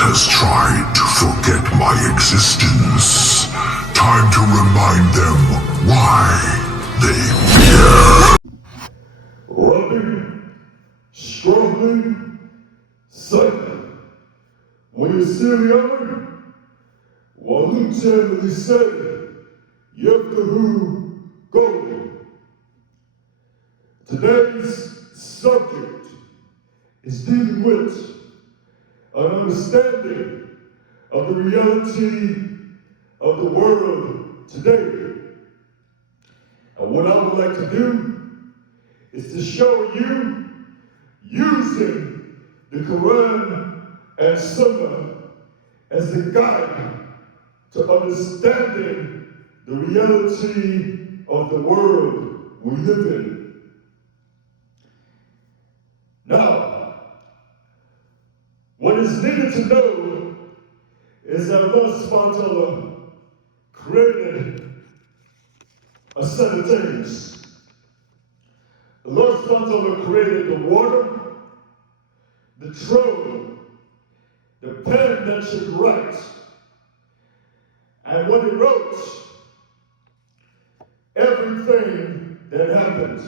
has tried to forget my existence. Time to remind them why they fear. Loving, struggling, Satan. When you see the other, Walucha said, Yevkahu Go. Today's subject is dealing with an understanding of the reality of the world today. And what I would like to do is to show you, using the Quran and Sunnah as a guide to understanding the reality of the world we live in. Now, what is needed to know is that Allah subhanahu wa ta'ala created a set of things. Allah subhanahu wa ta'ala created the water, the throne, the pen that should write. And when it wrote, everything that happened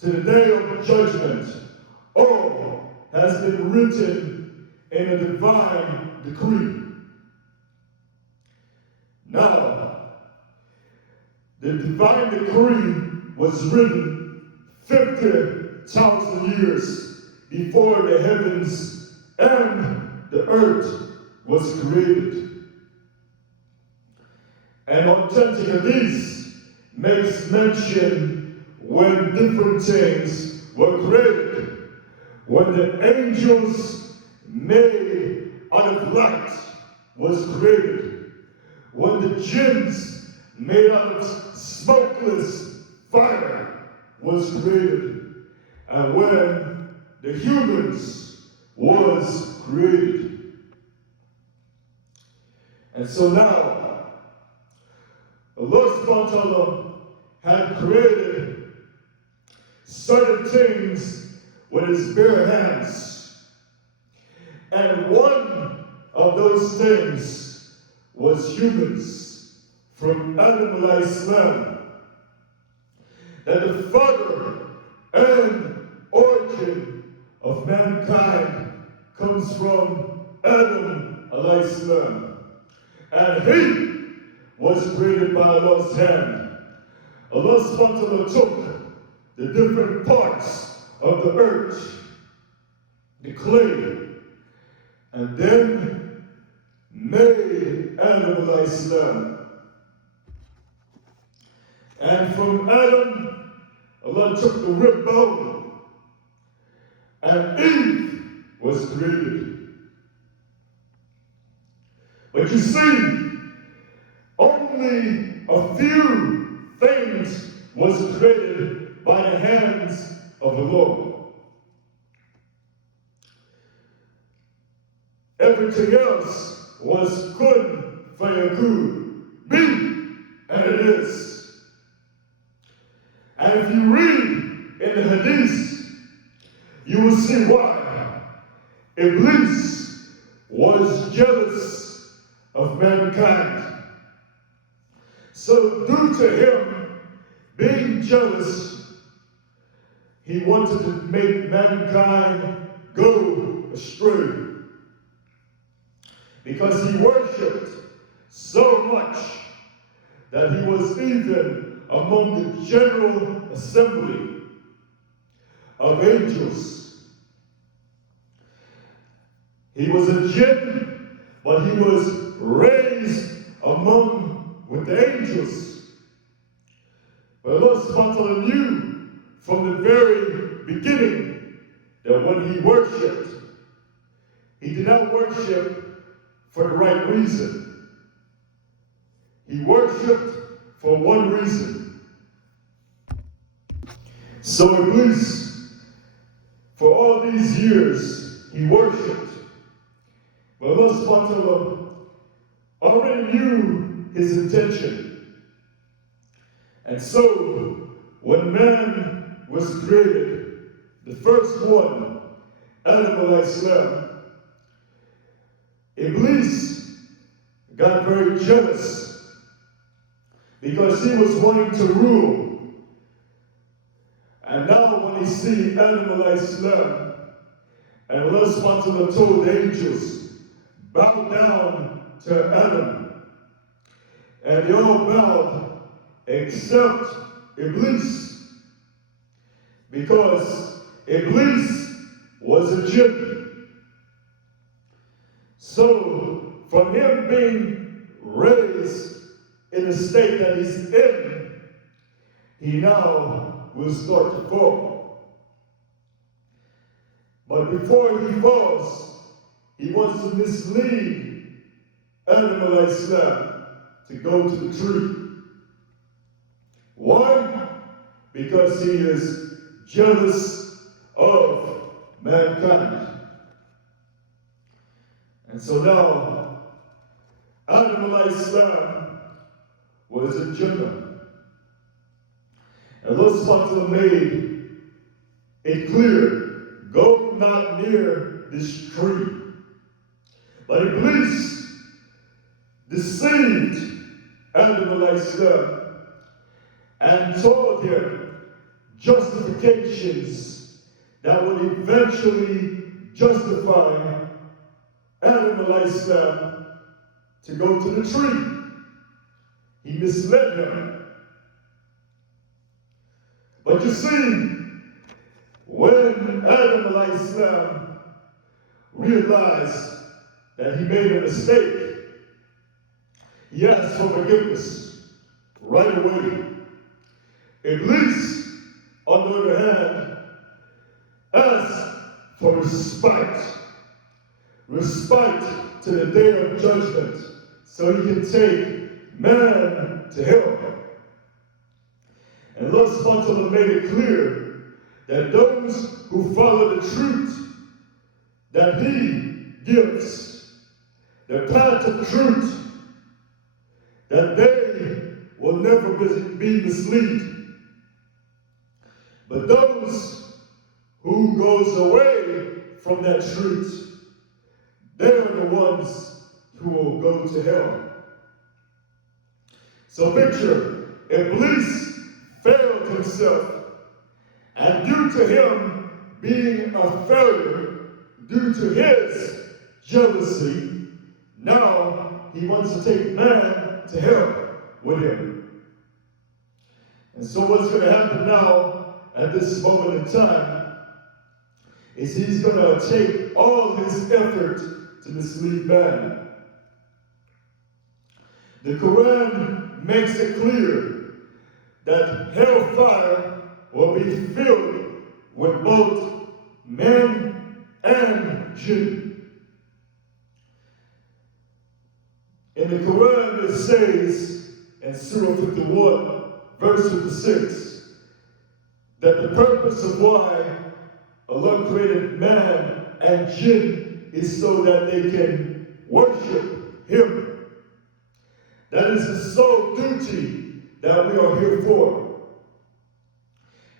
to the day of judgment, all has been written in a divine decree. Now, the divine decree was written 50,000 years before the heavens and the earth was created. And authentic hadith makes mention when different things were created. When the angels made out of light was created. When the jinns made out of smokeless fire was created. And when the humans was created. And so now, Allah subhanahu wa ta'ala had created certain things with his bare hands. And one of those things was humans, from Adam Alahisalam, that the father and origin of mankind comes from Adam Alahisalam. And he was created by Allah's hand. Allah subhanahu wa ta'ala took the different parts of the earth, the clay, and then made Adam alayhi salam. And from Adam, Allah took the rib bone, and Eve was created. But you see, only a few things was created by the hands of the Lord. Everything else was kun fayakun, be, and it is. And if you read in the Hadith, you will see why Iblis was jealous of mankind. So due to him being jealous, he wanted to make mankind go astray. Because he worshipped so much that he was even among the general assembly of angels. He was a jinn, but he was raised with the angels. But Allah subhanahu wa ta'ala knew from the very beginning that when he worshipped, he did not worship for the right reason. He worshipped for one reason. So Iblis, for all these years, he worshipped. But Allah subhanahu wa ta'ala already knew his intention. And so, when man was created, the first one, Adam alayhi salam, Iblis got very jealous because he was wanting to rule. And now when he see Adam Alahisalam, and Allah subhanahu wa ta'ala told the angels, bow down to Adam. And they all bowed except Iblis. Because Iblis was a jinn. So from him being raised in the state that he's in, he now will start to fall. But before he falls, he wants to mislead Adam Alahisalam to go to the tree. Why? Because he is jealous of mankind. And so now, Adam Alahisalam was a Judgement. And Allah subhanahu wa ta'ala made it clear, go not near this tree. But Iblis deceived Adam Alahisalam and told him justifications that would eventually justify Adam Alahisalam to go to the tree. He misled him. But you see, when Adam Alahisalam realized that he made a mistake, he asked for forgiveness right away. Iblis, on the other hand, asked for respite to the day of judgment, so he can take man to hell. And Allah subhanahu wa ta'ala made it clear that those who follow the truth that he gives, the path of truth, that they will never be misled. But those who goes away from that truth, they are the ones who will go to hell. So picture, Iblis failed himself, and due to him being a failure, due to his jealousy, now he wants to take man to hell with him. And so what's going to happen now at this moment in time is he's going to take all his effort to mislead man. The Quran makes it clear that hellfire will be filled with both men and jinn. In the Quran it says, in Surah 51, verse 56, that the purpose of why Allah created man and jinn is so that they can worship Him. That is the sole duty that we are here for.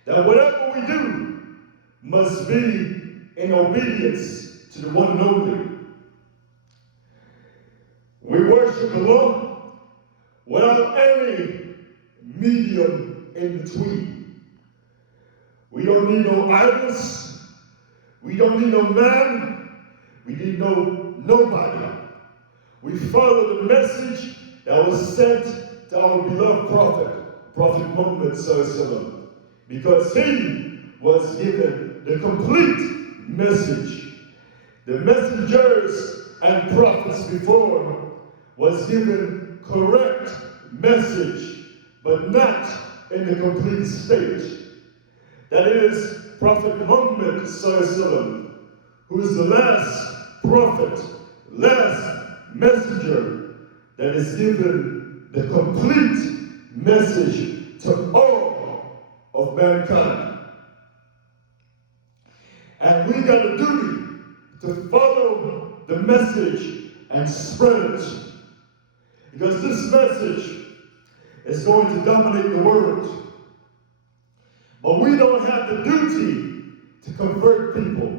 That whatever we do must be in obedience to the one and only. We worship Allah without any medium in between. We don't need no idols. We don't need no man. We need nobody. We follow the message that was sent to our beloved Prophet Muhammad ﷺ, because he was given the complete message. The messengers and prophets before was given correct message, but not in the complete state. That is, Prophet Muhammad ﷺ, who is the last prophet, last messenger, that is given the complete message to all of mankind. And we got a duty to follow the message and spread it. Because this message is going to dominate the world. But we don't have the duty to convert people.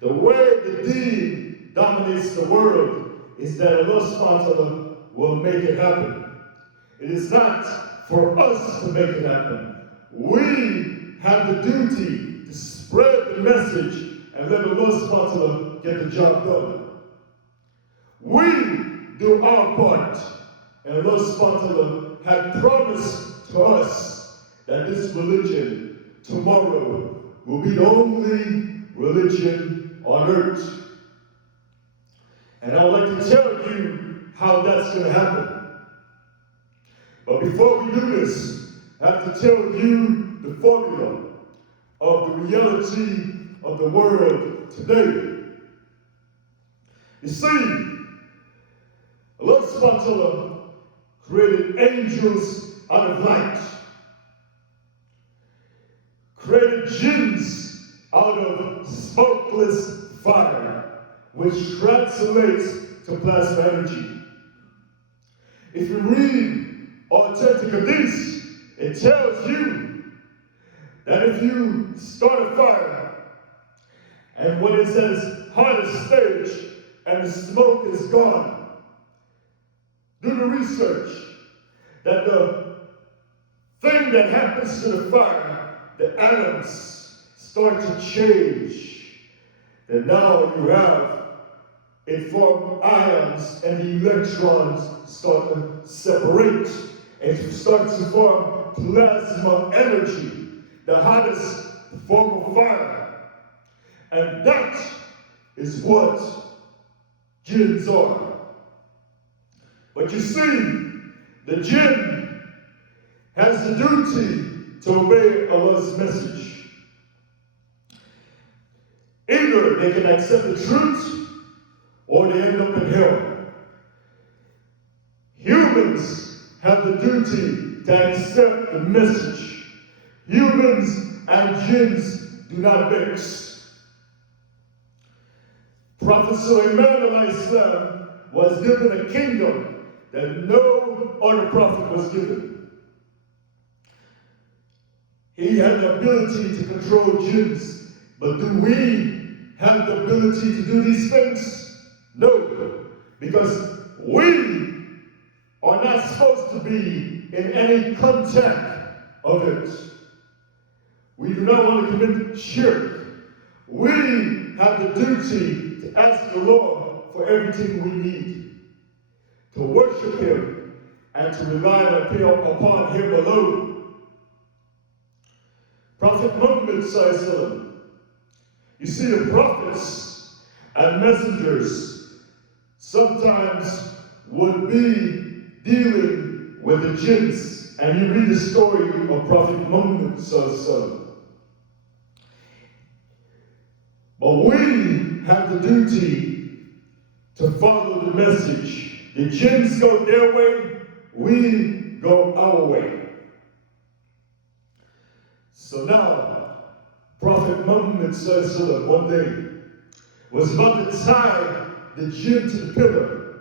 The way the deen dominates the world is that Allah subhanahu wa ta'ala will make it happen. It is not for us to make it happen. We have the duty to spread the message and let Allah subhanahu wa ta'ala get the job done. We do our part, and Allah subhanahu wa ta'ala had promised to us that this religion tomorrow will be the only religion on earth. And I would like to tell you how that's going to happen. But before we do this, I have to tell you the formula of the reality of the world today. You see, Allah subhanahu wa ta'ala created angels out of light, created jinns out of smokeless fire, which translates to plasma energy. If you read authentic hadith, it tells you that if you start a fire and when it's at its hottest stage and the smoke is gone, do the research that the thing that happens to the fire, the atoms start to change. And now you have it form ions and the electrons start to separate. It starts to form plasma energy, the hottest form of fire. And that is what jinns are. But you see, the jinn has the duty to obey Allah's message. Either they can accept the truth or they end up in hell. Humans have the duty to accept the message. Humans and jinns do not mix. Prophet Sulaiman Alahisalam was given a kingdom that no other prophet was given. He had the ability to control jinns, but do we have the ability to do these things? No, because we are not supposed to be in any contact of it. We do not want to commit shirk. We have the duty to ask the Lord for everything we need, to worship Him and to rely upon Him alone. Prophet Muhammad ﷺ, you see, the prophets and messengers sometimes would be dealing with the jinns, and you read the story of Prophet Muhammad ﷺ. But we have the duty to follow the message. The jinns go their way, we go our way. So now, Prophet Muhammad ﷺ one day was about to tie the jinn to the pillar.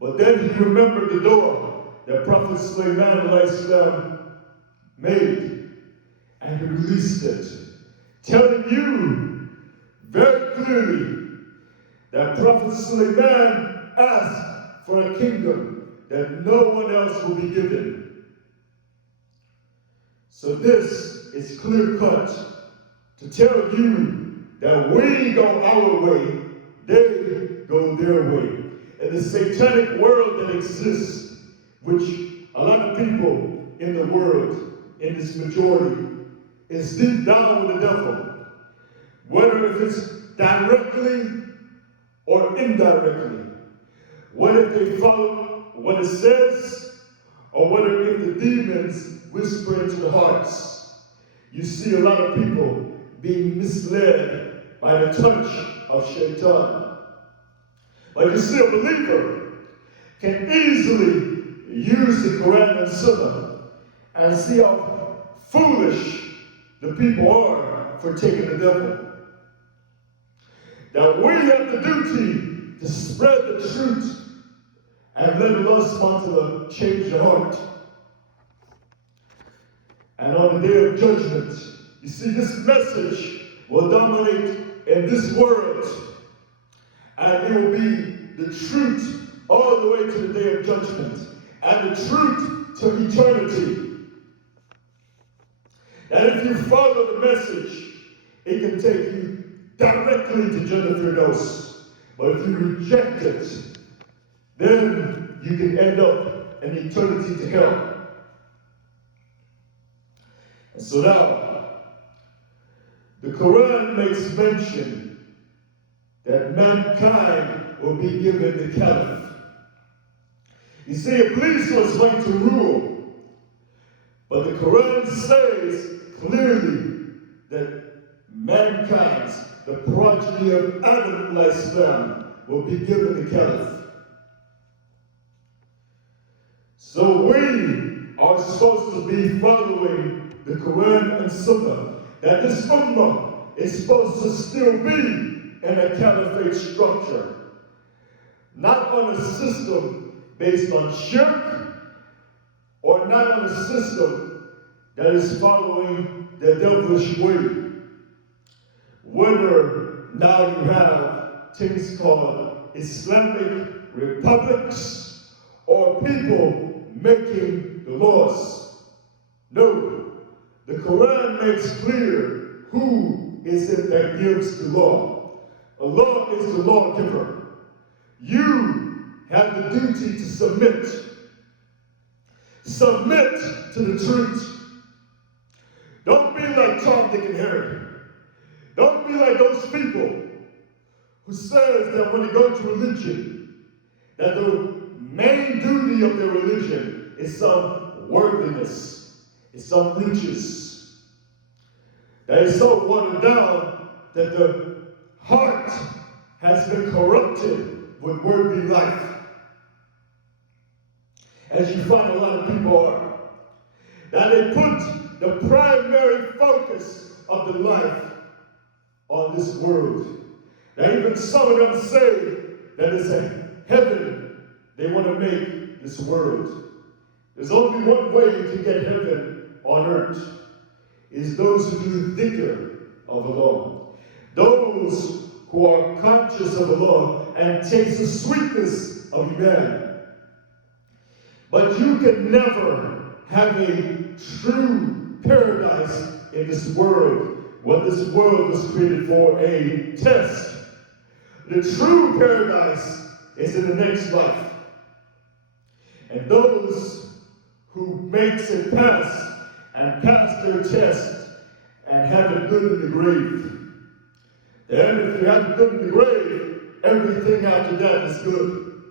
But then he remembered the door that Prophet Sulaiman ﷺ made, and he released it, telling you very clearly that Prophet Sulaiman asked for a kingdom that no one else will be given. So this is clear cut to tell you that we go our way, they go their way. In the satanic world that exists, which a lot of people in the world, in this majority, is deep down with the devil. Whether if it's directly or indirectly, whether they follow what it says, or whether if the demons whisper into the hearts. You see a lot of people being misled by the touch of Shaitan. But you see, a believer can easily use the Quran and Sunnah and see how foolish the people are for taking the devil. That we have the duty to spread the truth and let Allah subhanahu wa ta'ala change the heart. And on the day of judgment, you see, this message will dominate in this world. And it will be the truth all the way to the day of judgment, and the truth to eternity. And if you follow the message, it can take you directly to Jannah Firdaus. But if you reject it, then you can end up in eternity to hell. And so now, the Quran makes mention that mankind will be given the caliph. You see, Iblis was going to rule, but the Quran says clearly that mankind, the progeny of Adam Alahisalam, will be given the caliph. So we are supposed to be following the Quran and Sunnah, that this ummah is supposed to still be in a caliphate structure, not on a system based on shirk, or not on a system that is following the devilish way. Whether now you have things called Islamic republics or people making the laws. No, the Quran makes clear who is it that gives the law. Allah is the lawgiver. You have the duty to submit. Submit to the truth. Don't be like Tom, Dick, and Harry. Don't be like those people who says that when they go to religion, that the main duty of their religion is some worldliness, is some riches. That is so watered down that the heart has been corrupted with worldly life. As you find a lot of people are. That they put the primary focus of their life on this world. Now even some of them say that it's a heaven they want to make this world. There's only one way you can get heaven on earth, is those who do dhikr of the law. Those who are conscious of the law and taste the sweetness of humanity. But you can never have a true paradise in this world. What this world was created for, a test. The true paradise is in the next life. And those who makes it pass and pass their test and have it good in the grave. Then if you have it good in the grave, everything after that is good.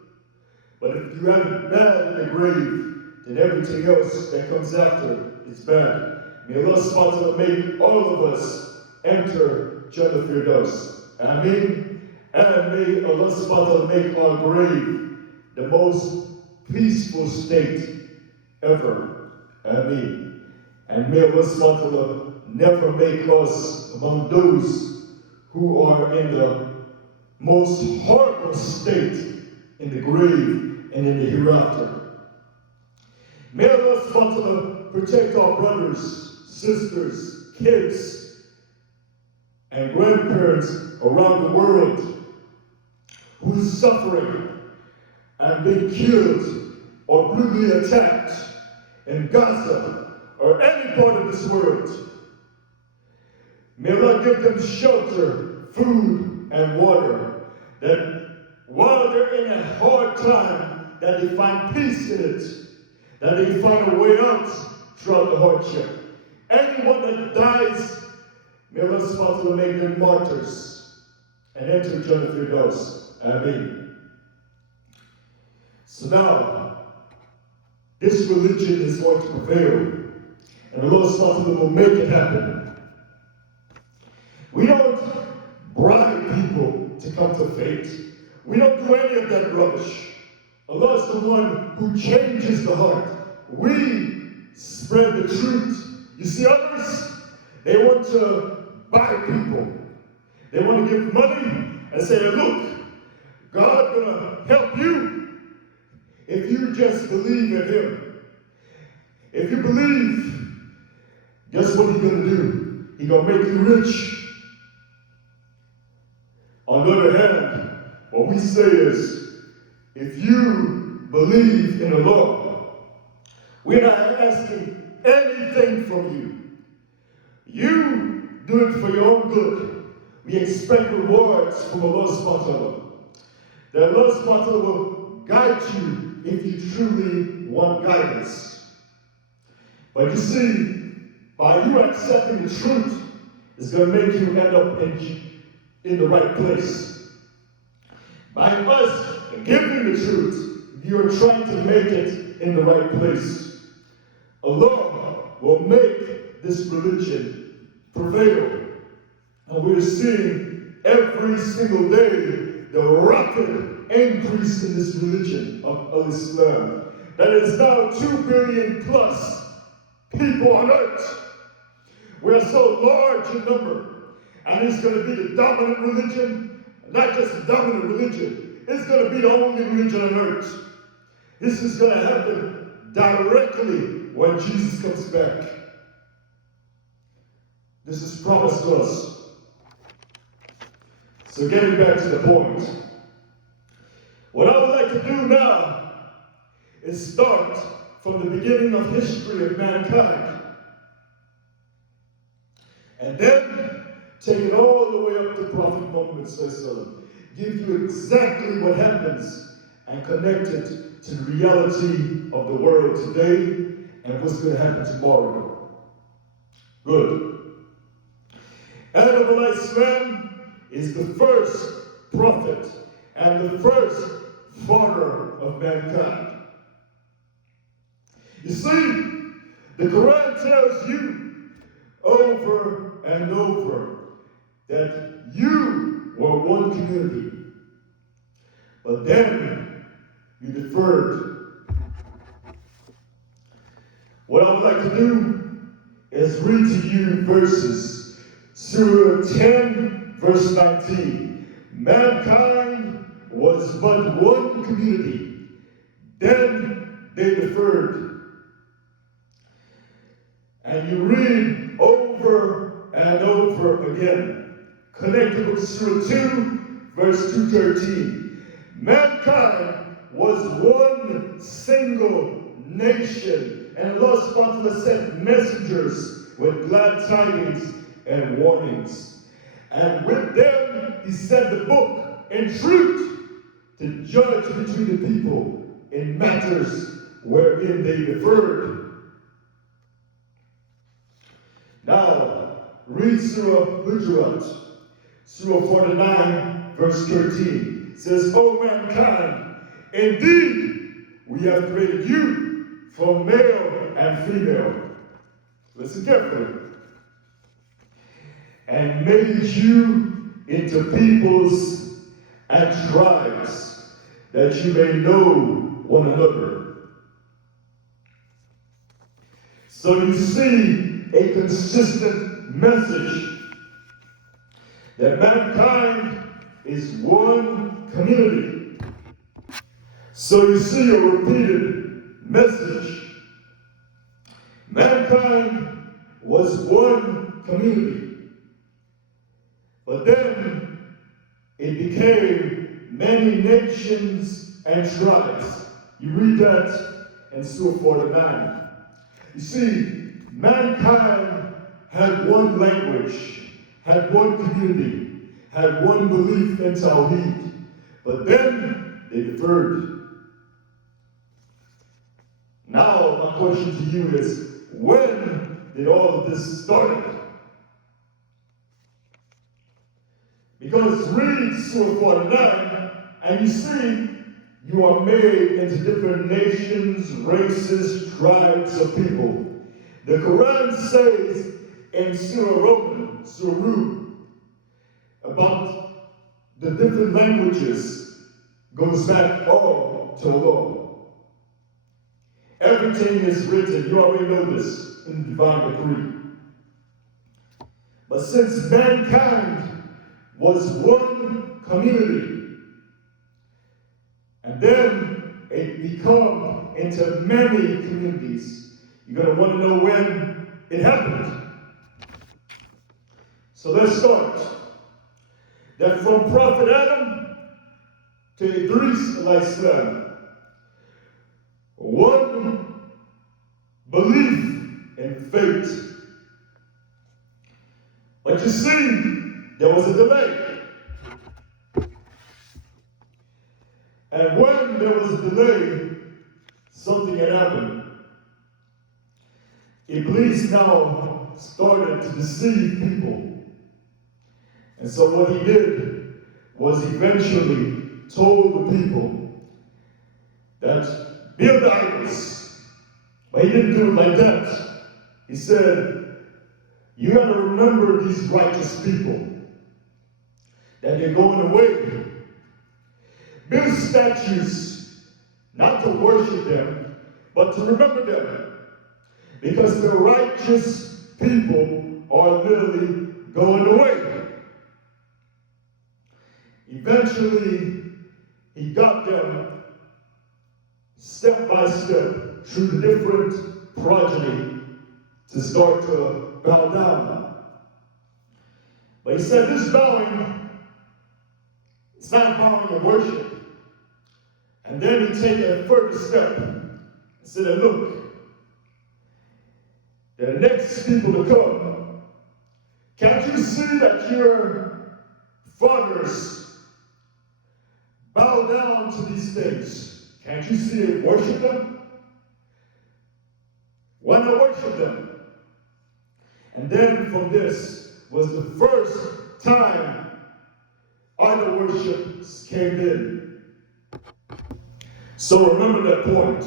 But if you have it bad in the grave, then everything else that comes after is bad. May Allah subhanahu wa ta'ala make all of us enter Jannah Firdaus. Ameen. And may Allah subhanahu wa ta'ala make our grave the most peaceful state ever. Ameen. And may Allah subhanahu wa ta'ala never make us among those who are in the most horrible state in the grave and in the hereafter. May Allah subhanahu wa ta'ala protect our brothers, sisters, kids, and grandparents around the world who is suffering and being killed or brutally attacked in Gaza or any part of this world. May Allah give them shelter, food, and water, that while they're in a hard time, that they find peace in it, that they find a way out throughout the hardship. Anyone that dies, may Allah subhanahu wa ta'ala make them martyrs and enter Jannah Firdaus. Ameen. So now, this religion is going to prevail, and Allah subhanahu wa ta'ala will make it happen. We don't bribe people to come to faith. We don't do any of that rubbish. Allah is the one who changes the heart. We spread the truth. You see others, they want to buy people. They want to give money and say, look, God's going to help you if you just believe in Him. If you believe, guess what He's going to do? He's going to make you rich. On the other hand, what we say is, if you believe in the Lord, we're not asking anything from you. You do it for your own good. We expect rewards from Allah subhanahu wa ta'ala. That Allah subhanahu wa ta'ala will guide you if you truly want guidance. But you see, by you accepting the truth, it's going to make you end up in the right place. By us giving the truth, you are trying to make it in the right place. Allah will make this religion prevail. And we're seeing every single day the rapid increase in this religion of Alahisalam. That is now 2 billion plus people on earth. We're so large in number. And it's going to be the dominant religion, not just the dominant religion, it's going to be the only religion on earth. This is going to happen directly when Jesus comes back. This is promised to us. So getting back to the point, what I would like to do now is start from the beginning of history of mankind, and then take it all the way up to Prophet Muhammad sallallahu, give you exactly what happens and connect it to the reality of the world today and what's going to happen tomorrow. Good. Adam Alahisalam is the first prophet and the first father of mankind. You see, the Quran tells you over and over that you were one community, but then you deferred. What I would like to do is read to you verses, Surah 10, verse 19. Mankind was but one community, then they deferred. And you read over and over again, connected with Surah 2, verse 213. Mankind was one single nation, and Allah subhanahu wa ta'ala sent messengers with glad tidings and warnings. And with them, he sent the book in truth to judge between the people in matters wherein they deferred. Now, read Surah Judgement, Surah 49, verse 13. It says, O mankind, indeed, we have created you from male and female. Listen carefully. And made you into peoples and tribes, that you may know one another. So you see a consistent message that mankind is one community. So you see a repeated message. Mankind was one community. But then it became many nations and tribes. You read that in Surah 49. You see, mankind had one language, had one community, had one belief in Tawheed. But then they deferred. Now my question to you is, when did all of this start? Because read Surah 49, and you see you are made into different nations, races, tribes of people. The Quran says in Surah Rum, about the different languages goes back all to Allah. Everything is written, you already know this, in the divine decree. But since mankind was one community, and then it became into many communities, you're going to want to know when it happened. So let's start. That from Prophet Adam to Idris Alahisalam. One, belief in fate. But you see, there was a delay. And when there was a delay, something had happened. Iblis now started to deceive people. And so what he did was eventually told the people that build idols. But he didn't do it like that. He said, you got to remember these righteous people, that they're going away. Build statues, not to worship them, but to remember them. Because the righteous people are literally going away. Eventually, he got them step by step through the different progeny to start to bow down. But he said this bowing, it's not bowing in worship. And then he take a further step and said, look, the next people to come, can't you see that your fathers bow down to these things? Can't you see it, worship them? Why not worship them? And then from this was the first time idol worship came in. So remember that point.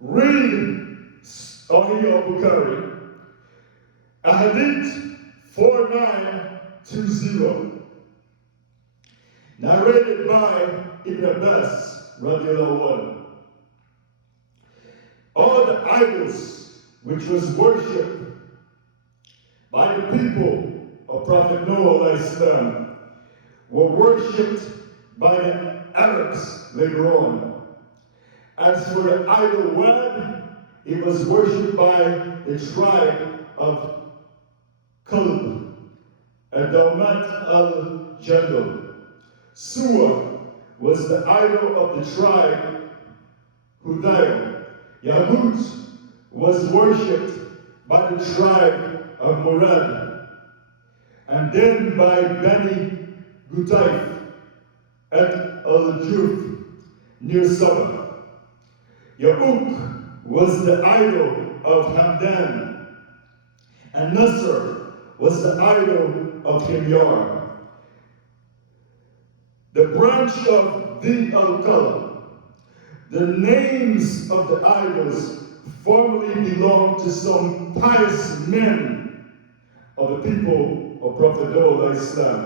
Read Sahih al-Bukhari, Hadith 4920, narrated by Ibn Abbas, radiallahu anhu. All the idols which was worshipped by the people of Prophet Noah Alahisalam were worshipped by the Arabs later on. As for the idol Wad, it was worshipped by the tribe of Kalb, Adomat al-Jandal. Suwa was the idol of the tribe Hudayl. Yahut was worshipped by the tribe of Murad, and then by Bani Gutayf at Al-Juf near Saba. Ya'uk was the idol of Hamdan, and Nasr was the idol of Himyar. The branch of the Al-Qalb, the names of the idols formerly belonged to some pious men of the people of Prophet Noah Alahisalam.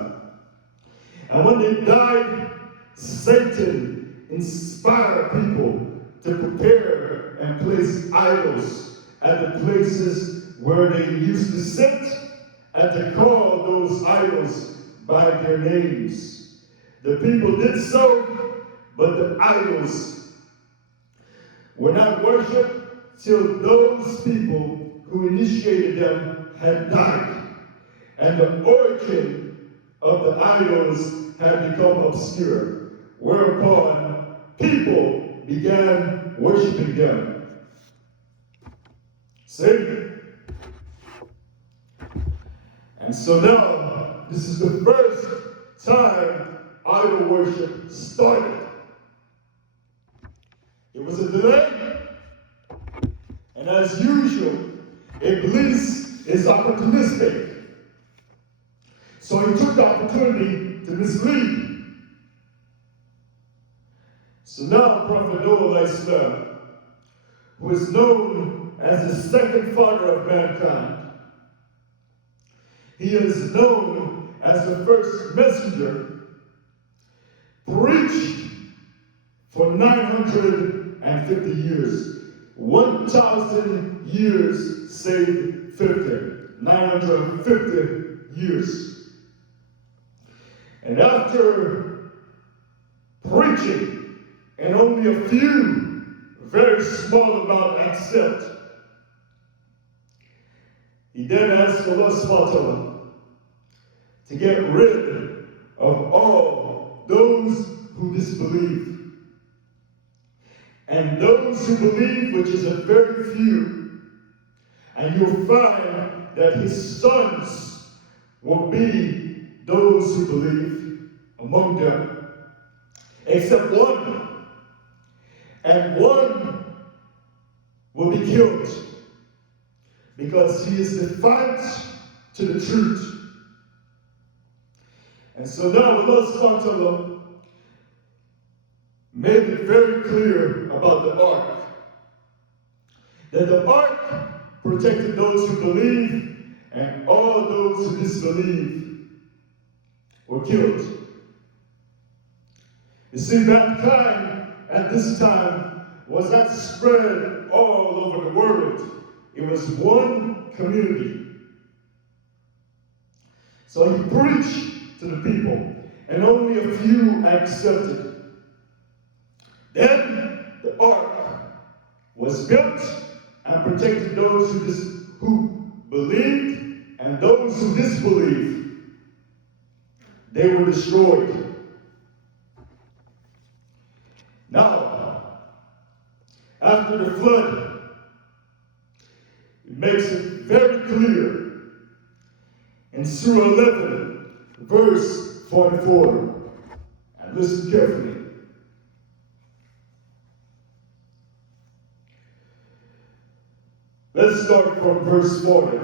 And when they died, Satan inspired people to prepare and place idols at the places where they used to sit and to call those idols by their names. The people did so, but the idols were not worshipped till those people who initiated them had died, and the origin of the idols had become obscure, whereupon people began worshiping them. See? And so now, this is the first time idol worship started. It was a delay, and as usual, Iblis is opportunistic. So he took the opportunity to mislead. So now Prophet Noah Alahisalam, who is known as the second father of mankind, he is known as the first messenger, preached for 950 years. 1,000 years saved 50. 950 years. And after preaching, and only a few, very small amount accept, he then asked Allah subhanahu wa ta'ala to get rid of all those who disbelieve. And those who believe, which is a very few, and you'll find that his sons will be those who believe among them, except one. And one will be killed because he is defiant to the truth. And so now Allah subhanahu wa ta'ala made it very clear about the ark. That the ark protected those who believe, and all those who disbelieve were killed. You see, mankind at this time was not spread all over the world. It was one community. So he preached to the people, and only a few accepted. Then the ark was built and protected those who believed, and those who disbelieved, they were destroyed. Now, after the flood, it makes it very clear in Surah 11, verse 44. And listen carefully. Let's start from verse 40.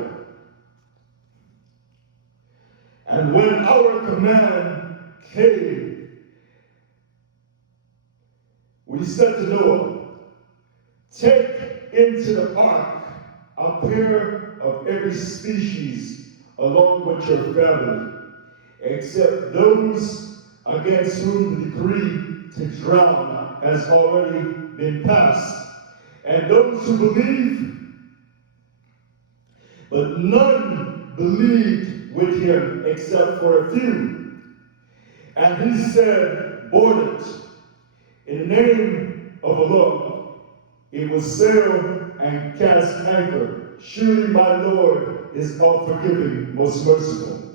And when our command came, we said to Noah, take into the ark a pair of every species along with your family, except those against whom the decree to drown has already been passed, and those who believe. But none believed with him except for a few. And he said, board it. In the name of Allah, it will sail and cast anchor. Surely my Lord is all forgiving, most merciful.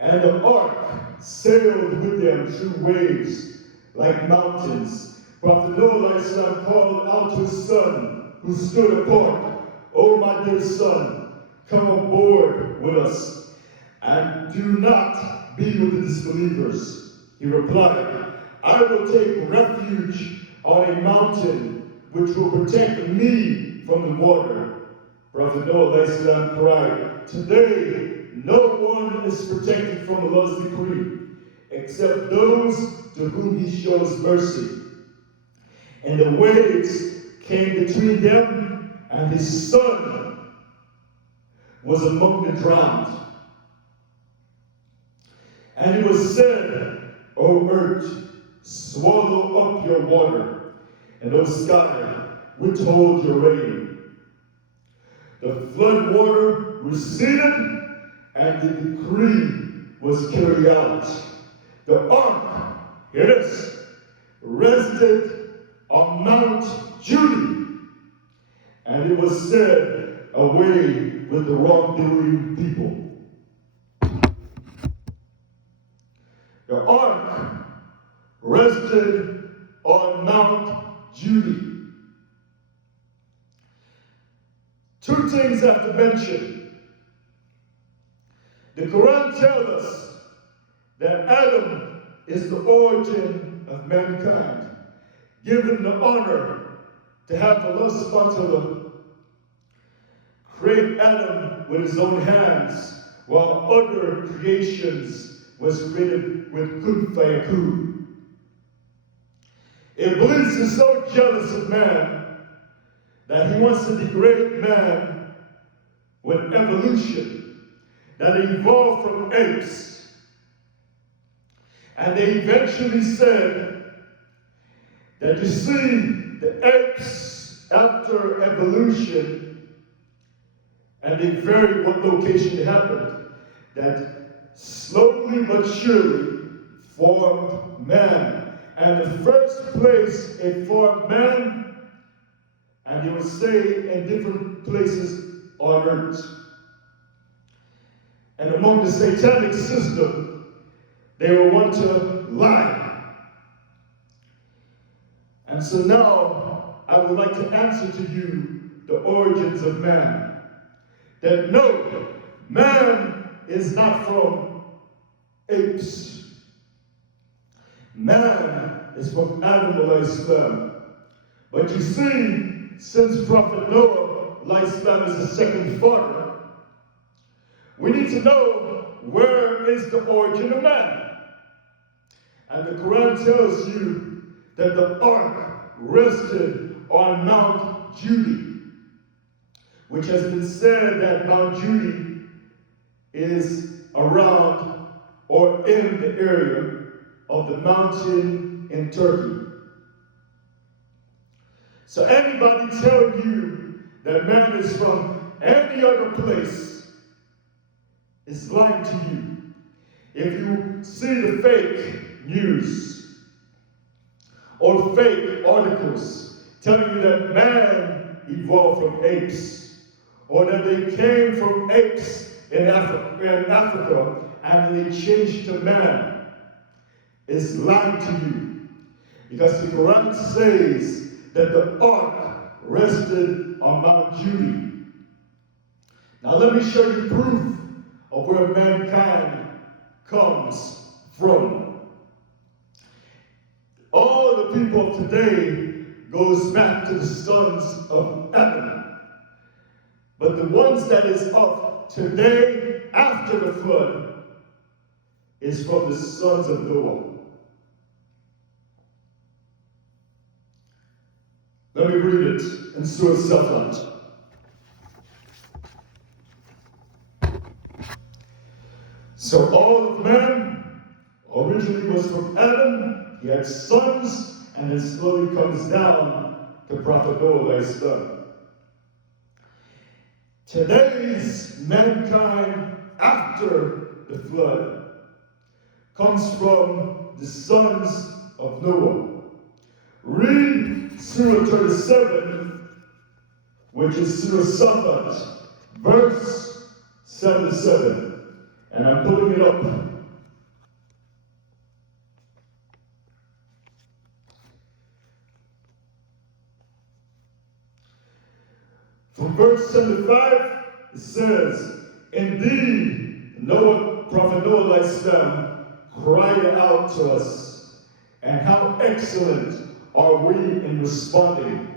And the ark sailed with them through waves like mountains. Prophet Noah Alahisalam called out to his son, who stood apart, O my dear son, come aboard with us, and do not be with the disbelievers. He replied, I will take refuge on a mountain which will protect me from the water. Prophet Noah Alahisalam cried, today no one is protected from Allah's decree, except those to whom he shows mercy. And the waves came between them, and his son was among the drowned. And it was said, O earth, swallow up your water, and O sky, withhold your rain. The flood water receded, and the decree was carried out. The ark, hear this, rested on Mount Judah, and it was said away with the wrongdoing people. The ark rested on Mount Judah. Two things I have to mention. The Quran tells us that Adam is the origin of mankind, given the honor to have Allah subhanahu wa ta'ala create Adam with his own hands, while other creations was created with kun fayakun. Iblis is so jealous of man that he wants to degrade man with evolution, that evolved from apes. And they eventually said that, you see, the apes, after evolution, and they varied what location it happened, that slowly but surely formed man. And the first place it formed man, and they would say in different places on earth. And among the satanic system, They will want to lie. And so now I would like to answer to you the origins of man. That no, man is not from apes. Man is from Adam Alahisalam. But you see, since Prophet Noah Alahisalam is the second father, we need to know where is the origin of man. And the Quran tells you that the ark rested on Mount Judy, which has been said that Mount Judy is around or in the area of the mountain in Turkey. So anybody telling you that man is from any other place is lying to you. If you see the fake news or fake articles telling you that man evolved from apes, or that they came from apes in Africa and they changed to man, is lying to you. Because the Quran says that the ark rested on Mount Judy. Now let me show you proof of where mankind comes from. All the people of today goes back to the sons of Adam. But the ones that is of today after the flood is from the sons of Noah. Let me read it in Surah Safat. So all of man originally was from Adam. He had sons, and then slowly comes down to Prophet Noah. Today's mankind after the flood comes from the sons of Noah. Read Surah 37, which is Surah Safat, verse 77. And I'm pulling it up. From verse 75, it says, indeed, Prophet Noah Alahisalam cried out to us, and how excellent are we in responding.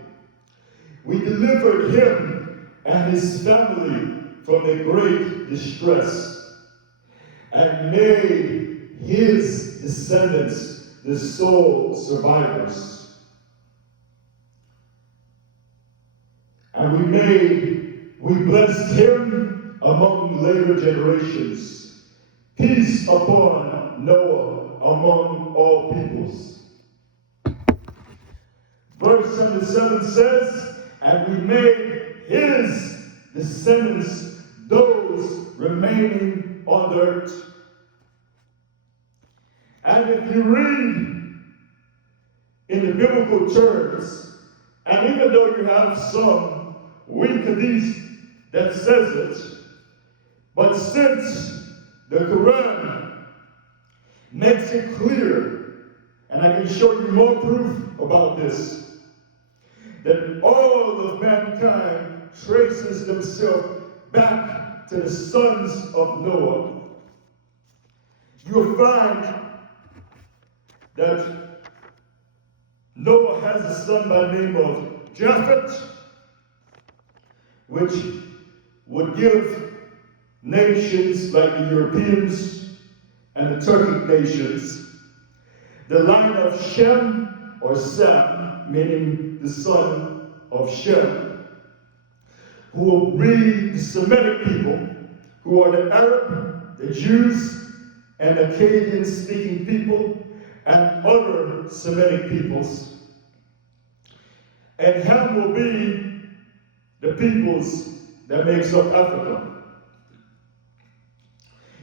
We delivered him and his family from the great distress, and made his descendants the sole survivors. And we blessed him among later generations. Peace upon Noah among all peoples. Verse 77 says, and we made his descendants those remaining on the earth. And if you read in the biblical terms, and even though you have some weak hadith that says it, but since the Quran makes it clear, and I can show you more proof about this, that all of mankind traces themselves back to the sons of Noah. You'll find that Noah has a son by the name of Japheth, which would give nations like the Europeans and the Turkic nations the line of Shem or Sam, meaning the son of Shem, who will be the Semitic people, who are the Arab, the Jews, and Akkadian-speaking people, and other Semitic peoples. And Ham will be the peoples that makes up Africa.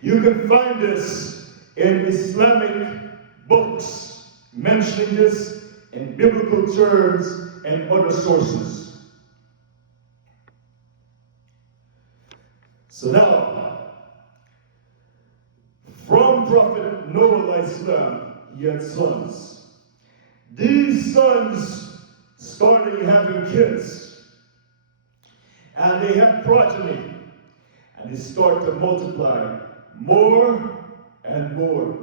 You can find this in Islamic books, mentioning this in biblical terms and other sources. So now, from Prophet Prophet Noah Alahisalam, he had sons. These sons started having kids, and they had progeny, and they started to multiply more and more.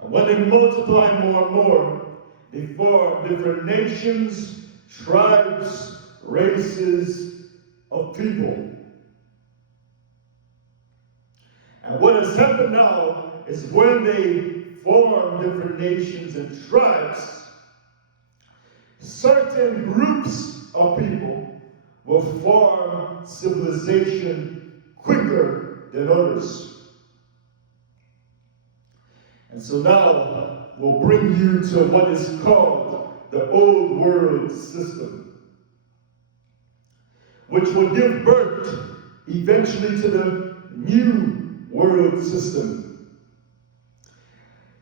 And when they multiply more and more, they form different nations, tribes, races of people. And what has happened now is when they form different nations and tribes, certain groups of people will form civilization quicker than others. And so now we'll bring you to what is called the Old World System, which will give birth eventually to the New World System.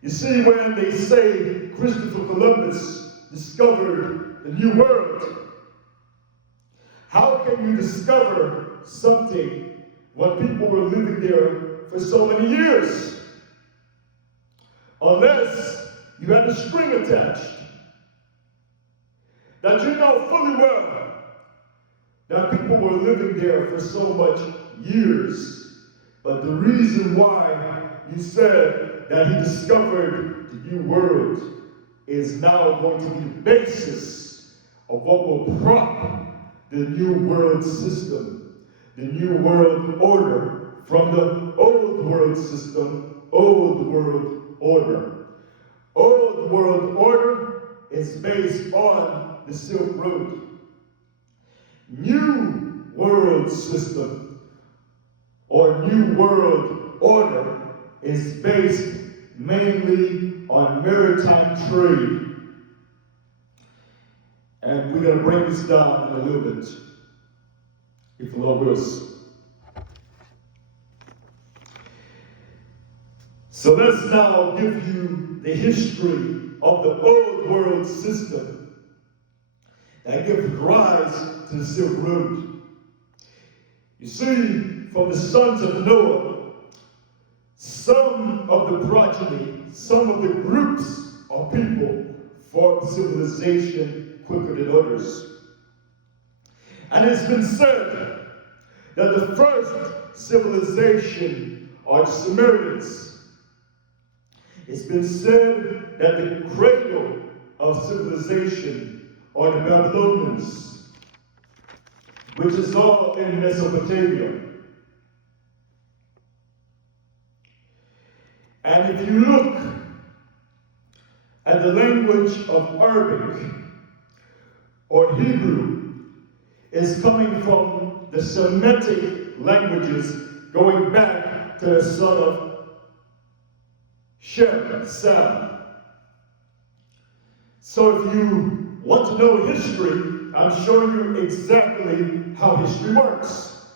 You see, when they say Christopher Columbus discovered the New World, how can you discover something when people were living there for so many years? Unless you had a string attached. That you know fully well that people were living there for so much years. But the reason why you said that he discovered the New World is now going to be the basis of what will prop the New World System, the New World Order, from the Old World System, Old World Order. Old World Order is based on the Silk Road. New World System or New World Order is based mainly on maritime trade. And we're going to break this down in a little bit, if the Lord wills. So let's now give you the history of the Old World System that gives rise to the Silk Road. You see, from the sons of Noah, some of the progeny, some of the groups of people formed civilization quicker than others. And it's been said that the first civilization are the Sumerians. It's been said that the cradle of civilization are the Babylonians, which is all in Mesopotamia. And if you look at the language of Arabic or Hebrew, it's coming from the Semitic languages going back to the son of Shem, Sam. So if you want to know history, I'm showing you exactly how history works.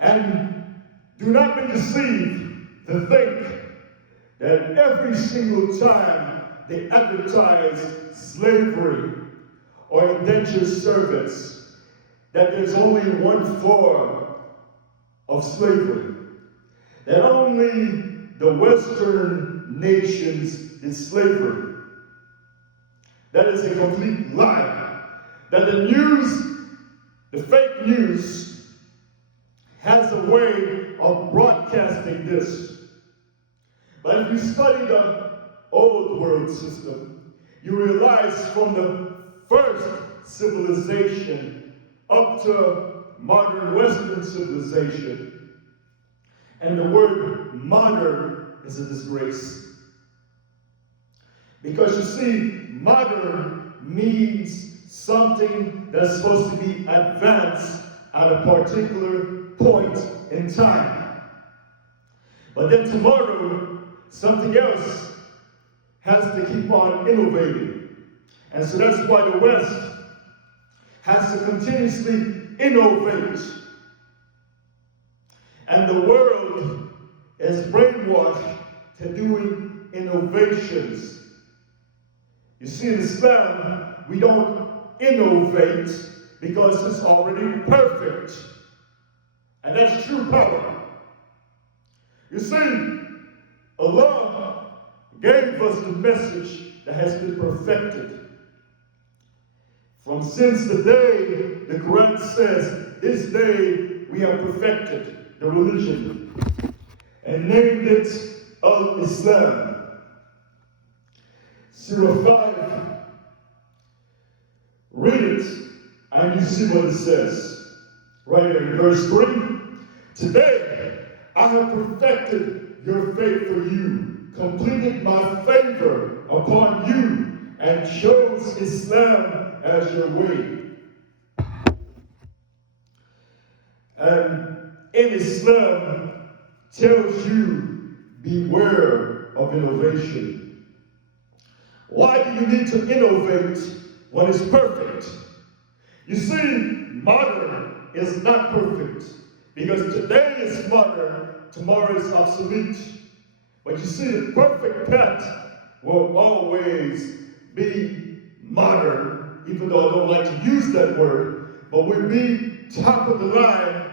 And do not be deceived to think that every single time they advertise slavery or indentured servants, that there's only one form of slavery. That only the Western nations did slavery. That is a complete lie. That the news, the fake news, has a way of broadcasting this. But if you study the Old World System, you realize from the first civilization up to modern Western civilization, and the word modern is a disgrace. Because you see, modern means something that's supposed to be advanced at a particular point in time. But then tomorrow, something else has to keep on innovating. And so that's why the West has to continuously innovate. And the world is brainwashed to doing innovations. You see, in Islam, we don't innovate because it's already perfect. And that's true power. You see, Allah gave us the message that has been perfected. From since the day, the Quran says, this day we have perfected the religion and named it Al-Islam. Surah 5, read it and you see what it says. Right here in verse 3. Today I have perfected your faith for you, completed my favor upon you, and chose Islam as your way. And in Islam tells you, beware of innovation. Why do you need to innovate when it's perfect? You see, modern is not perfect, because today is modern, tomorrow is obsolete. But you see, the perfect pet will always be modern, even though I don't like to use that word, but will be top of the line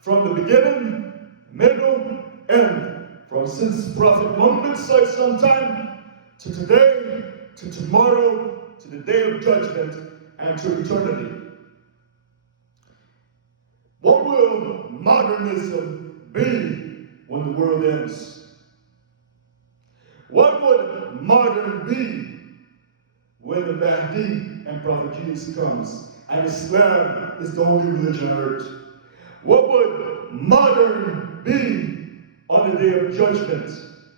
from the beginning, middle, end. From since Prophet Muhammad said sometime, to today, to tomorrow, to the day of judgment, and to eternity. What will modernism be when the world ends? What would modern be when the Mahdi and Prophet Jesus comes and Islam is the only religion on earth? What would modern be on the day of judgment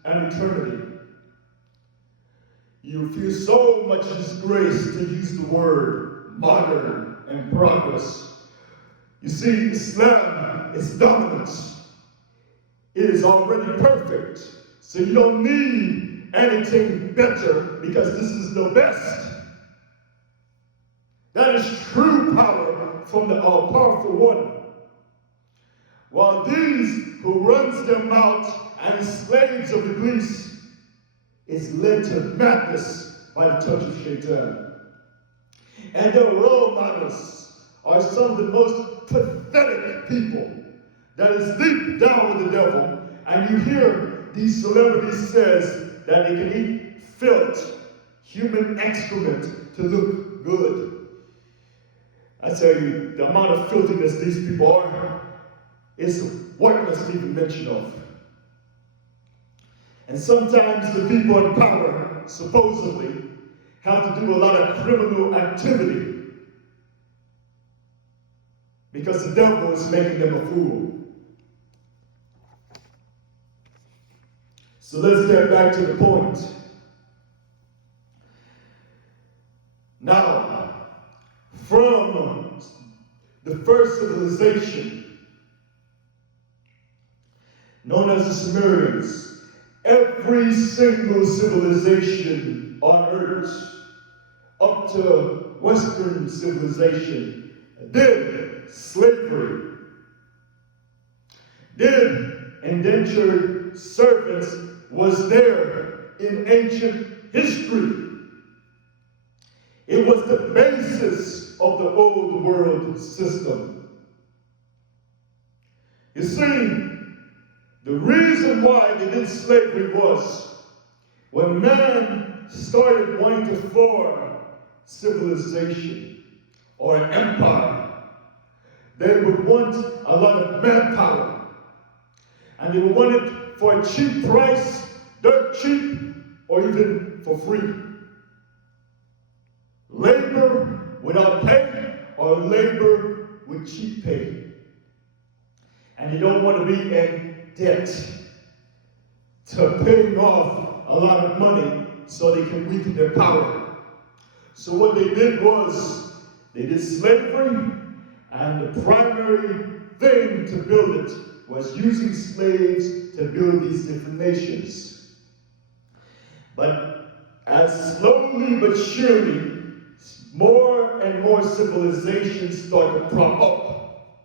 and eternity? You feel so much disgrace to use the word modern and progress. You see, Islam is dominance. It is already perfect. So you don't need anything better, because this is the best. That is true power from the all-powerful one. While these who runs their mouth and slaves of Iblis is led to madness by the touch of Shaitan. And their role models are some of the most pathetic people that is deep down with the devil. And you hear these celebrities says that they can eat filth, human excrement, to look good. I tell you, the amount of filthiness these people are is worthless to even mention of. And sometimes the people in power, supposedly, have to do a lot of criminal activity because the devil is making them a fool. So let's get back to the point. Now, from the first civilization, known as the Sumerians, every single civilization on earth, up to Western civilization, did slavery, did indentured servants, was there in ancient history. It was the basis of the old world system. You see, the reason why they did slavery was when man started wanting to form civilization or an empire, they would want a lot of manpower. And they would want it for a cheap price, dirt cheap, or even for free. Labor without pay, or labor with cheap pay. And you don't want to be in debt to paying off a lot of money so they can weaken their power. So what they did was, they did slavery, and the primary thing to build it was using slaves to build these different nations. But as slowly but surely, more and more civilizations start to prop up.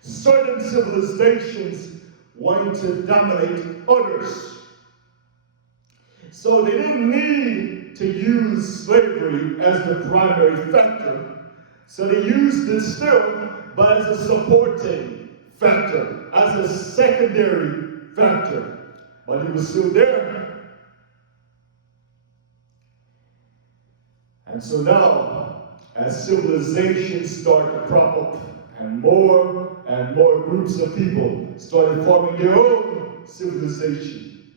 Certain civilizations wanting to dominate others. So they didn't need to use slavery as the primary factor. So they used it still, but as a supporting factor, as a secondary factor, but it was still there. And so now, as civilizations started to crop up, and more groups of people started forming their own civilization,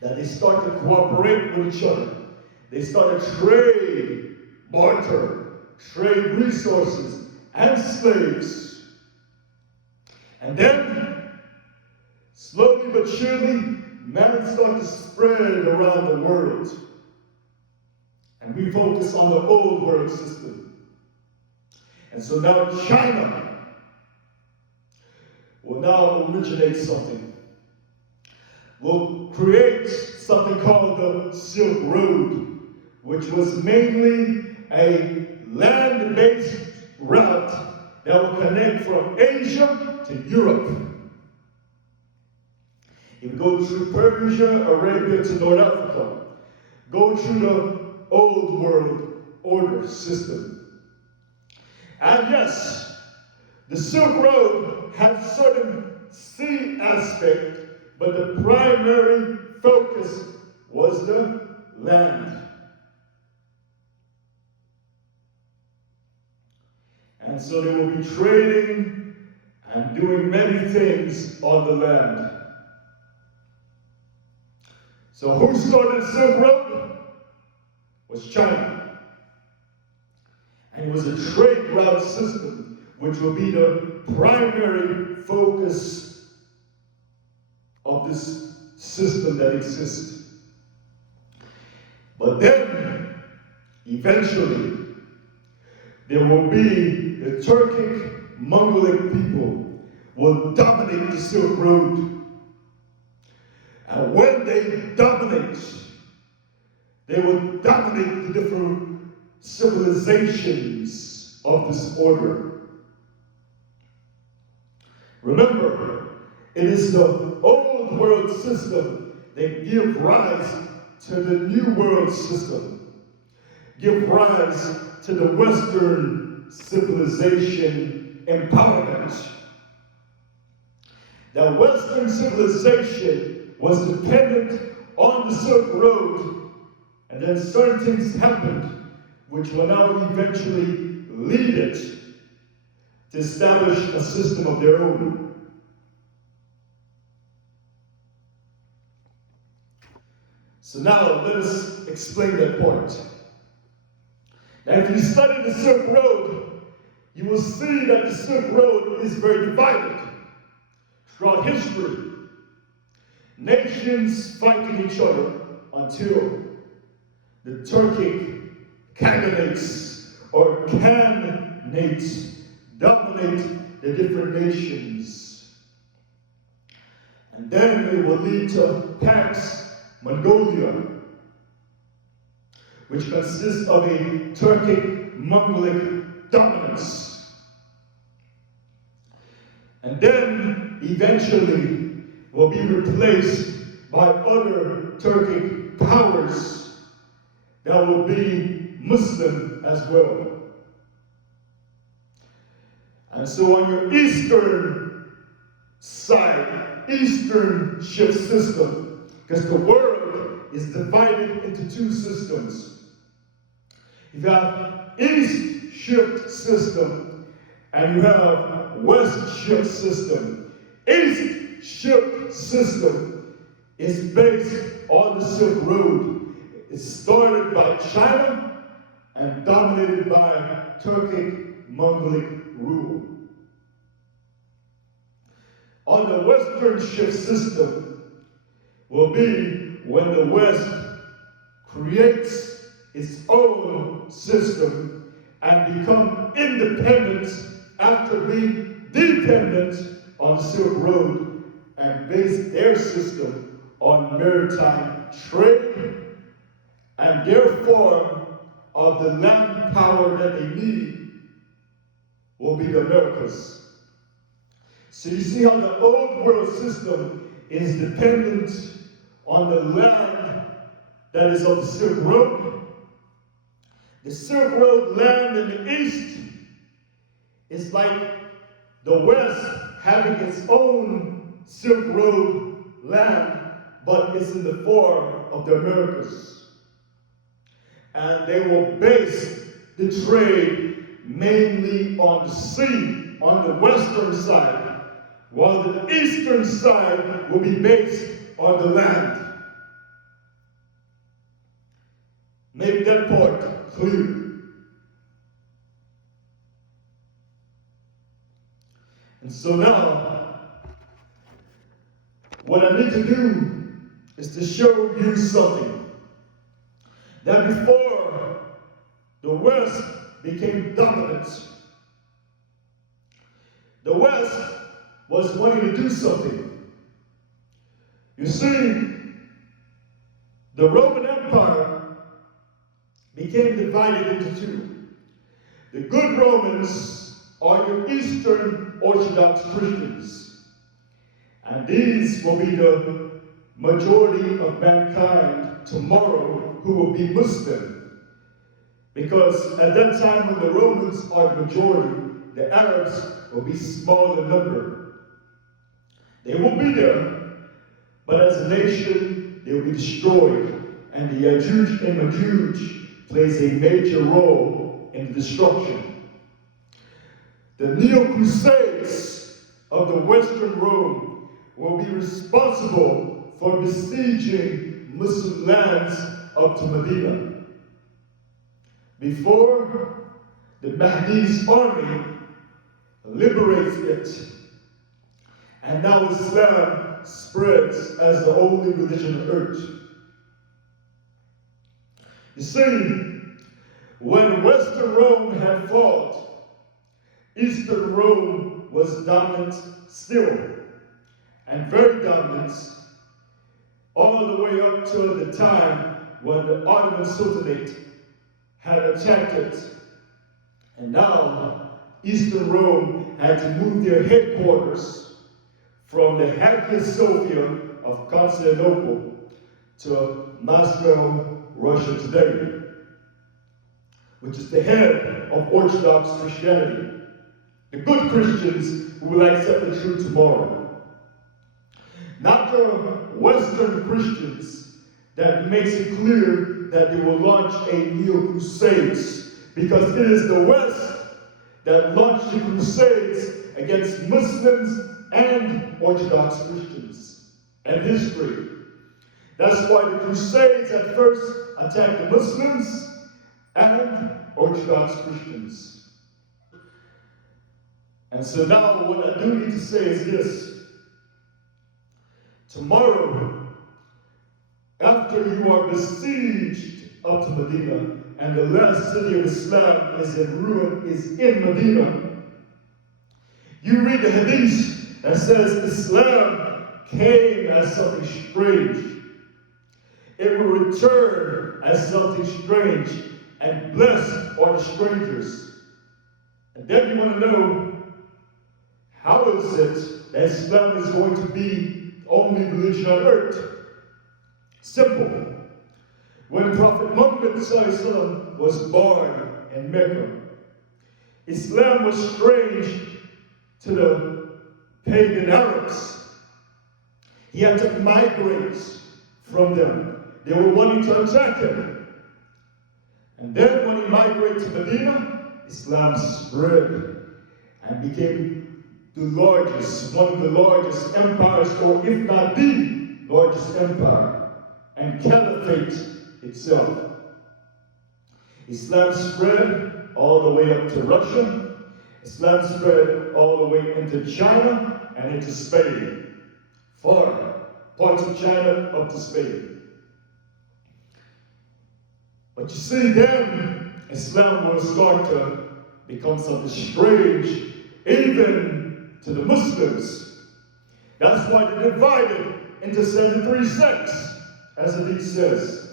that they started to cooperate with each other. They started trade, barter, trade resources, and slaves. And then, slowly but surely, man started to spread around the world. And we focus on the old world system. And so now China will now originate something. Will create something called the Silk Road, which was mainly a land-based route that will connect from Asia to Europe. It would go through Persia, Arabia to North Africa, go through the old world order system. And yes, the Silk Road had certain sea aspect, but the primary focus was the land. And so they will be trading and doing many things on the land. So who started the Silk Road? Was China. And it was a trade route system, which will be the primary focus of this system that exists. But then, eventually, there will be the Turkic Mongolic people will dominate the Silk Road. And when they dominate, they will dominate the different civilizations of this order. Remember, it is the old world system that gives rise to the new world system, give rise to the Western civilization empowerment. The Western civilization was dependent on the Silk Road, and then certain things happened which will now eventually lead it to establish a system of their own. So now let us explain that point. Now if you study the Silk Road, you will see that the Silk Road is very divided throughout history. Nations fighting each other until the Turkic Khanates or Khanates dominate the different nations. And then it will lead to Pax Mongolia, which consists of a Turkic Mongolic dominance. And then eventually will be replaced by other Turkic powers that will be Muslim as well. And so on your eastern side, eastern shift system, because the world is divided into two systems. You have east shift system and you have west shift system. East shift system is based on the Silk Road. It started by China and dominated by Turkic Mongolic rule. On the Western shift system will be when the West creates its own system and become independent after being dependent on the Silk Road and base their system on maritime trade and their form of the land power that they need will be the Americas. So you see how the old world system is dependent on the land that is on the Silk Road. The Silk Road land in the east is like the West having its own Silk Road land, but it's in the form of the Americas. And they will base the trade mainly on the sea, on the western side, while the eastern side will be based on the land. Make that part clear. And so now, what I need to do is to show you something. That before the West became dominant, the West was wanting to do something. You see, the Roman Empire became divided into two. The good Romans are your Eastern Orthodox Christians, and these will be the majority of mankind tomorrow who will be Muslim. Because at that time when the Romans are the majority, the Arabs will be small in number. They will be there, but as a nation, they will be destroyed. And the Yajuj and Majuj plays a major role in the destruction. The Neo-Crusades of the Western Rome will be responsible for besieging Muslim lands up to Medina. Before the Mahdi's army liberates it, and now Islam spreads as the only religion on earth. You see, when Western Rome had fallen, Eastern Rome was dominant still, and very dominant, all the way up to the time when the Ottoman Sultanate had attacked it. And now, Eastern Rome had to move their headquarters from the Hagia Sophia of Constantinople to Moscow, Russia today, which is the head of Orthodox Christianity, the good Christians who will accept the truth tomorrow. Not the Western Christians that makes it clear that they will launch a neo-crusades, because it is the West that launched the crusades against Muslims and Orthodox Christians and history. That's why the crusades at first attacked the Muslims and Orthodox Christians. And so now what I do need to say is this. Tomorrow, after you are besieged up to Medina, and the last city of Islam is in ruin, is in Medina, you read the hadith that says Islam came as something strange. It will return as something strange, and blessed are the strangers. And then you want to know, how is it that Islam is going to be the only religion on earth? Simple. When Prophet Muhammad Alahisalam was born in Mecca, Islam was strange to the pagan Arabs. He had to migrate from them. They were wanting to attack him. And then when he migrated to Medina, Islam spread and became the largest, one of the largest empires, or if not the largest empire, and caliphate itself. Islam spread all the way up to Russia. Islam spread all the way into China and into Spain. Far parts of China up to Spain. But you see, then Islam will start to become something strange, even to the Muslims. That's why they're divided into 73 sects, as the hadith says.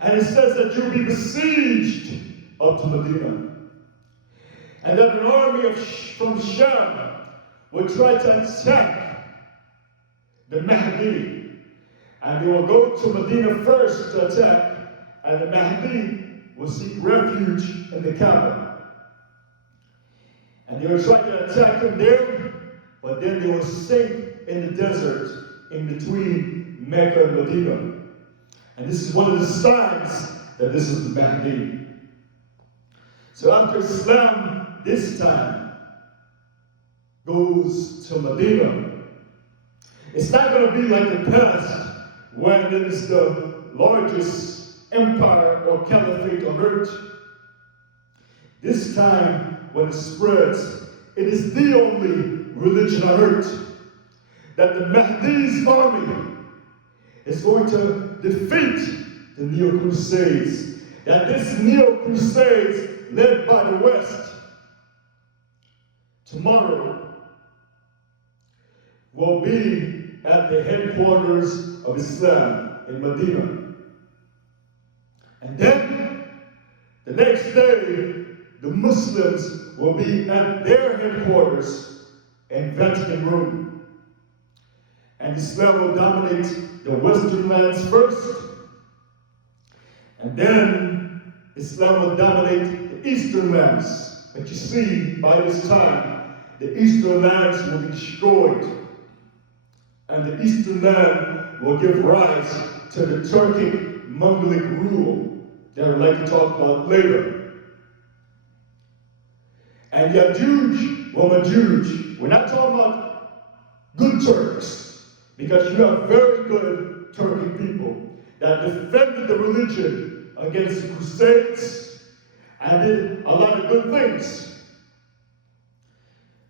And it says that you'll be besieged up to Medina. And that an army from Sham will try to attack the Mahdi. And they will go to Medina first to attack, and the Mahdi will seek refuge in the Kaaba. And they will try to attack him there but then they will sink in the desert in between Mecca and Medina. And this is one of the signs that this is the Mahdi. So after Islam this time goes to Medina, it's not going to be like the past when it is the largest empire or caliphate on earth. This time when it spreads, it is the only religion on earth that the Mahdi's army is going to defeat the Neo-Crusades. That this Neo-Crusades led by the West tomorrow will be at the headquarters of Islam in Medina. And then the next day, the Muslims will be at their headquarters in Vatican Rome. And Islam will dominate the Western lands first, and then Islam will dominate the Eastern lands. But you see, by this time, the Eastern lands will be destroyed, and the Eastern land will give rise to the Turkic Mongolic rule that I'd like to talk about later. And Yajuj or Majuj, we're not talking about good Turks, because you have very good Turkic people that defended the religion against the Crusades and did a lot of good things.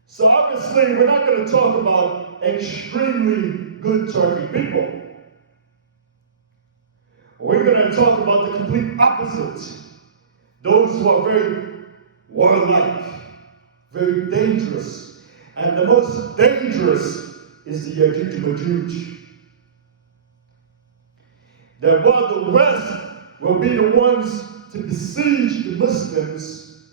So obviously, we're not going to talk about extremely good Turkic people. We're going to talk about the complete opposite. Those who are very warlike, very dangerous. And the most dangerous is the Yajuj and Majuj. That while the West will be the ones to besiege the Muslims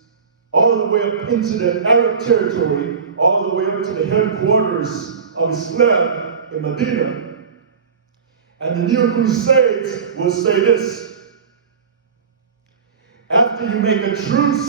all the way up into the Arab territory, all the way up to the headquarters of Islam in Medina. And the Neo-Crusades will say this: after you make a truce